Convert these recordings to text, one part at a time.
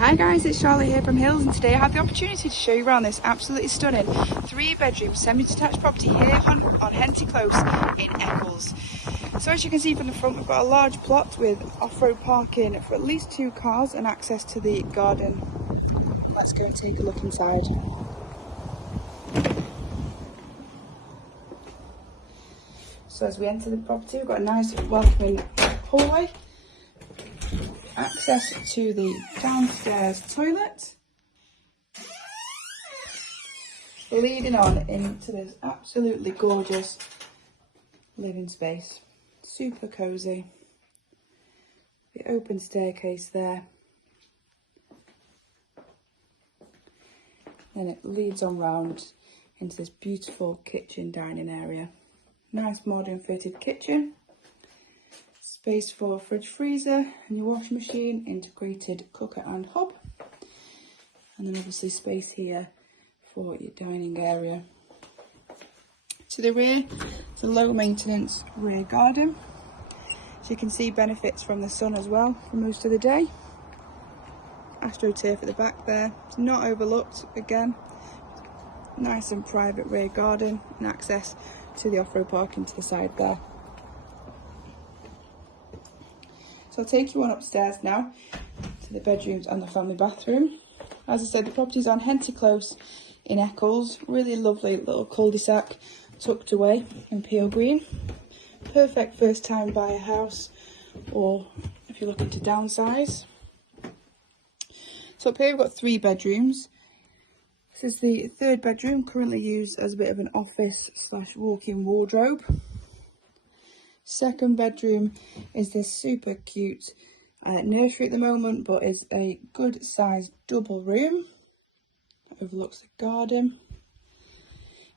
Hi guys, it's Charlotte here from Hills, and today I have the opportunity to show you around this absolutely stunning 3-bedroom semi-detached property here on Henty Close in Eccles. So as you can see from the front, we've got a large plot with off-road parking for at least 2 cars and access to the garden. Let's go and take a look inside. So as we enter the property, we've got a nice welcoming hallway, access to the downstairs toilet, leading on into this absolutely gorgeous living space. Super cosy. The open staircase there. Then it leads on round into this beautiful kitchen dining area. Nice modern fitted kitchen. Space for a fridge freezer and your washing machine, integrated cooker and hob. And then obviously space here for your dining area. To the rear, it's a low maintenance rear garden. As you can see, benefits from the sun as well for most of the day. AstroTurf at the back there. It's not overlooked again. Nice and private rear garden and access to the off-road parking to the side there. So I'll take you on upstairs now to the bedrooms and the family bathroom. As I said, the property's on Henty Close in Eccles. Really lovely little cul-de-sac tucked away in peel green. Perfect first time buyer house, or if you're looking to downsize. So up here we've got 3 bedrooms. This is the 3rd bedroom, currently used as a bit of an office / walk-in wardrobe. 2nd bedroom is this super cute nursery at the moment, but is a good sized double room that overlooks the garden.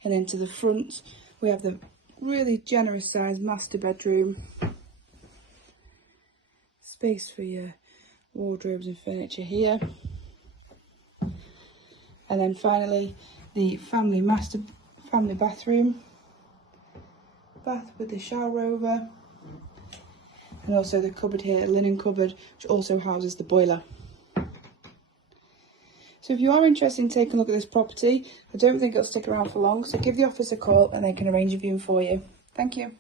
And then to the front we have the really generous sized master bedroom. Space for your wardrobes and furniture here. And then finally the family bathroom. Bath with the shower over, and also the cupboard here, a linen cupboard, which also houses the boiler. So if you are interested in taking a look at this property, I don't think it'll stick around for long, so give the office a call and they can arrange a viewing for you. Thank you.